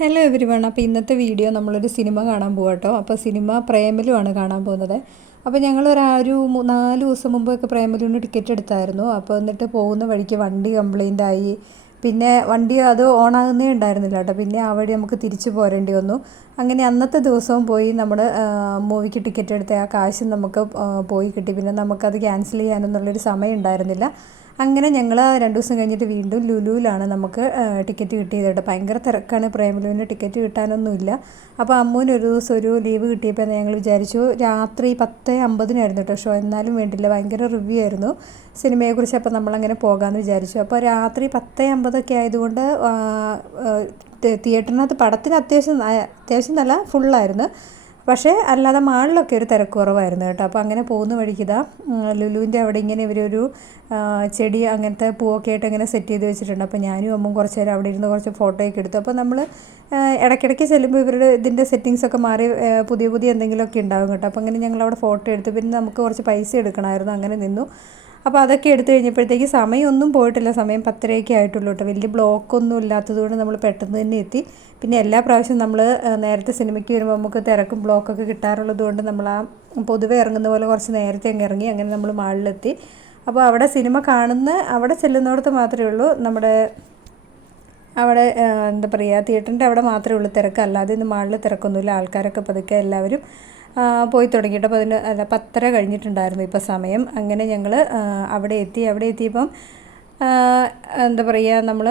Hello every one അപ്പോൾ ഇന്നത്തെ video നമ്മളൊരു സിനിമ കാണാൻ പോകാം കേട്ടോ അപ്പോൾ സിനിമ പ്രേമലുമാണ് കാണാൻ പോകുന്നത്. അപ്പോൾ ഞങ്ങൾ ഒരു ഒരു നാല് ദിവസം മുമ്പൊക്കെ പ്രേമലുവിന് ടിക്കറ്റ് എടുത്തായിരുന്നു. അപ്പോൾ എന്നിട്ട് പോകുന്ന വഴിക്ക് വണ്ടി കംപ്ലൈന്റ് ആയി. പിന്നെ വണ്ടി അത് ഓണാകുന്നേ ഉണ്ടായിരുന്നില്ല കേട്ടോ പിന്നെ ആ വഴി നമുക്ക് തിരിച്ചു പോരേണ്ടി വന്നു. അങ്ങനെ അന്നത്തെ ദിവസവും പോയി നമ്മൾ മൂവിക്ക് ടിക്കറ്റ് എടുത്ത. ആ കാശ് നമുക്ക് പോയി കിട്ടി. പിന്നെ നമുക്കത് ക്യാൻസൽ ചെയ്യാനെന്നുള്ളൊരു സമയം ഉണ്ടായിരുന്നില്ല. അങ്ങനെ ഞങ്ങൾ രണ്ട് ദിവസം കഴിഞ്ഞിട്ട് വീണ്ടും ലുലുവിലാണ് നമുക്ക് ടിക്കറ്റ് കിട്ടിയത് കേട്ടോ. ഭയങ്കര തിരക്കാണ്. പ്രേമലുവിന് ടിക്കറ്റ് കിട്ടാനൊന്നുമില്ല. അപ്പോൾ അമ്മൂന് ഒരു ദിവസം ഒരു ലീവ് കിട്ടിയപ്പോൾ ഞങ്ങൾ വിചാരിച്ചു രാത്രി പത്ത് അമ്പതിനായിരുന്നു കേട്ടോ ഷോ. എന്നാലും വേണ്ടില്ല ഭയങ്കര റിവ്യൂ ആയിരുന്നു സിനിമയെക്കുറിച്ച്. അപ്പോൾ നമ്മളങ്ങനെ പോകാമെന്ന് വിചാരിച്ചു. അപ്പോൾ രാത്രി പത്ത് അമ്പതൊക്കെ ആയതുകൊണ്ട് തിയേറ്ററിനകത്ത് പടത്തിന് അത്യാവശ്യം അത്യാവശ്യം നല്ല ഫുള്ളായിരുന്നു പക്ഷേ അല്ലാതെ മാളിലൊക്കെ ഒരു തിരക്കുറവായിരുന്നു കേട്ടോ. അപ്പോൾ അങ്ങനെ പോകുന്ന വഴിക്ക് ഇതാ ലുലുവിന്റെ അവിടെ ഇങ്ങനെ ഇവരൊരു ചെടി അങ്ങനത്തെ പൂവൊക്കെ ആയിട്ട് ഇങ്ങനെ സെറ്റ് ചെയ്ത് വെച്ചിട്ടുണ്ട്. അപ്പോൾ ഞാനും അമ്മും കുറച്ച് നേരം അവിടെ ഇരുന്ന് കുറച്ച് ഫോട്ടോയൊക്കെ എടുത്തു. അപ്പോൾ നമ്മൾ ഇടയ്ക്കിടയ്ക്ക് ചെല്ലുമ്പോൾ ഇവരുടെ ഇതിന്റെ സെറ്റിങ്സ് ഒക്കെ മാറി പുതിയ പുതിയ എന്തെങ്കിലുമൊക്കെ ഉണ്ടാകും കേട്ടോ. അപ്പോൾ അങ്ങനെ ഞങ്ങൾ അവിടെ ഫോട്ടോ എടുത്തു. പിന്നെ നമുക്ക് കുറച്ച് പൈസ എടുക്കണമായിരുന്നു. അങ്ങനെ നിന്നു. അപ്പോൾ അതൊക്കെ എടുത്തു കഴിഞ്ഞപ്പോഴത്തേക്ക് സമയമൊന്നും പോയിട്ടില്ല. സമയം പത്തരയൊക്കെ ആയിട്ടുള്ളൂ കേട്ടോ. വലിയ ബ്ലോക്കൊന്നും ഇല്ലാത്തതുകൊണ്ട് നമ്മൾ പെട്ടെന്ന് തന്നെ എത്തി. പിന്നെ എല്ലാ പ്രാവശ്യവും നമ്മൾ നേരത്തെ സിനിമയ്ക്ക് വരുമ്പോൾ നമുക്ക് തിരക്കും ബ്ലോക്കൊക്കെ കിട്ടാറുള്ളത് കൊണ്ട് നമ്മൾ ആ പൊതുവെ ഇറങ്ങുന്ന പോലെ കുറച്ച് നേരത്തെ അങ്ങ് ഇറങ്ങി അങ്ങനെ നമ്മൾ മാളിലെത്തി. അപ്പോൾ അവിടെ സിനിമ കാണുന്ന അവിടെ ചെല്ലുന്നിടത്ത് മാത്രമേ ഉള്ളൂ. നമ്മുടെ അവിടെ എന്താ പറയുക തിയേറ്ററിന്റെ അവിടെ മാത്രമേ ഉള്ളൂ തിരക്ക്. അല്ലാതെ ഇന്ന് മാളിൽ തിരക്കൊന്നുമില്ല. ആൾക്കാരൊക്കെ പതുക്കെ എല്ലാവരും പോയി തുടങ്ങിയിട്ട് അതിന് അല്ല പത്തര കഴിഞ്ഞിട്ടുണ്ടായിരുന്നു ഇപ്പോൾ സമയം. അങ്ങനെ ഞങ്ങൾ അവിടെ എത്തി. അവിടെ എത്തിയപ്പം എന്താ പറയുക നമ്മൾ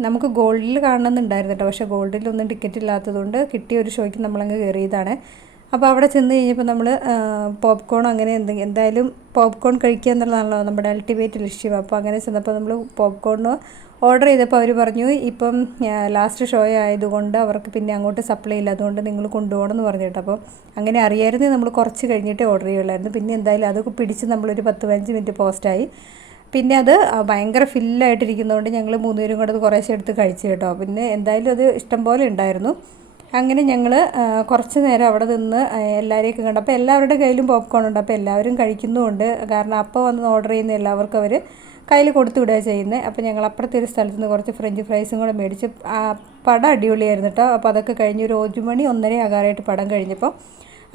നമുക്ക് ഗോൾഡിൽ കാണണമെന്നുണ്ടായിരുന്നു കേട്ടോ. പക്ഷേ ഗോൾഡിലൊന്നും ടിക്കറ്റ് ഇല്ലാത്തതുകൊണ്ട് കിട്ടിയ ഒരു ഷോയ്ക്ക് നമ്മളങ്ങ് കയറിയതാണ് അപ്പോൾ അവിടെ ചെന്ന് കഴിഞ്ഞപ്പോൾ നമ്മൾ പോപ്കോൺ അങ്ങനെ എന്തെങ്കിലും എന്തായാലും പോപ്കോൺ കഴിക്കുക എന്നുള്ളതാണല്ലോ നമ്മുടെ അൾട്ടിമേറ്റ് ലക്ഷ്യം. അപ്പോൾ അങ്ങനെ ചെന്നപ്പോൾ നമ്മൾ പോപ്കോൺ ഓർഡർ ചെയ്തപ്പോൾ അവർ പറഞ്ഞു ഇപ്പം ലാസ്റ്റ് ഷോ ആയതുകൊണ്ട് അവർക്ക് പിന്നെ അങ്ങോട്ട് സപ്ലൈ ഇല്ല. അതുകൊണ്ട് നിങ്ങൾ കൊണ്ടുപോകണം എന്ന് പറഞ്ഞിട്ട്. അപ്പോൾ അങ്ങനെ അറിയായിരുന്നു നമ്മൾ കുറച്ച് കഴിഞ്ഞിട്ട് ഓർഡർ ചെയ്യുള്ളായിരുന്നു. പിന്നെ എന്തായാലും അതൊക്കെ പിടിച്ച് നമ്മളൊരു പത്ത് പതിനഞ്ച് മിനിറ്റ് പോസ്റ്റായി പിന്നെ അത് ഭയങ്കര ഫില്ലായിട്ടിരിക്കുന്നതുകൊണ്ട് ഞങ്ങൾ മൂന്നുപേരും കൂടെ അത് കുറേശ്ശെ എടുത്ത് കഴിച്ചു കേട്ടോ. പിന്നെ എന്തായാലും അത് ഇഷ്ടം പോലെ ഉണ്ടായിരുന്നു. അങ്ങനെ ഞങ്ങൾ കുറച്ച് നേരം അവിടെ നിന്ന് എല്ലാവരെയൊക്കെ കണ്ടു. അപ്പോൾ എല്ലാവരുടെ കയ്യിലും പോപ്കോൺ ഉണ്ട്. അപ്പോൾ എല്ലാവരും കഴിക്കുന്നുമുണ്ട്. കാരണം അപ്പോൾ വന്ന് ഓർഡർ ചെയ്യുന്ന എല്ലാവർക്കും അവർ കയ്യിൽ കൊടുത്തു വിടുക ചെയ്യുന്നത് അപ്പോൾ ഞങ്ങൾ അപ്പുറത്തെ ഒരു സ്ഥലത്ത് നിന്ന് കുറച്ച് ഫ്രഞ്ച് ഫ്രൈസും കൂടെ മേടിച്ച് പടം അടിപൊളിയായിരുന്നു കേട്ടോ. അപ്പോൾ അതൊക്കെ കഴിഞ്ഞ് ഒരു ഒരു മണി ഒന്നര ആകാറായിട്ട് പടം കഴിഞ്ഞപ്പോൾ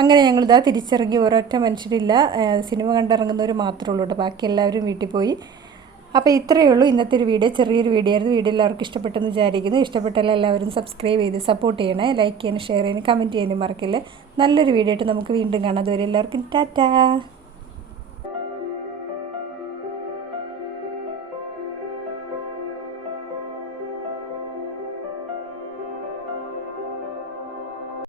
അങ്ങനെ ഞങ്ങളിതാ തിരിച്ചിറങ്ങി. ഒരൊറ്റ മനുഷ്യരില്ല. സിനിമ കണ്ടിറങ്ങുന്നവർ മാത്രമേ ഉള്ളൂ കേട്ടോ. ബാക്കി എല്ലാവരും വീട്ടിൽ പോയി. അപ്പോൾ ഇത്രയേ ഉള്ളൂ ഇന്നത്തെ ഒരു വീഡിയോ. ചെറിയൊരു വീഡിയോ ആയിരുന്നു. വീഡിയോ എല്ലാവർക്കും ഇഷ്ടപ്പെട്ടെന്ന് വിചാരിക്കുന്നു. ഇഷ്ടപ്പെട്ടാൽ എല്ലാവരും സബ്സ്ക്രൈബ് ചെയ്ത് സപ്പോർട്ട് ചെയ്യണേ. ലൈക്ക് ചെയ്യാനും ഷെയർ ചെയ്യാനും കമന്റ് ചെയ്യാനും മറക്കില്ല. നല്ലൊരു വീഡിയോ ആയിട്ട് നമുക്ക് വീണ്ടും കാണാം. അതുവരെ എല്ലാവർക്കും ടാറ്റാ.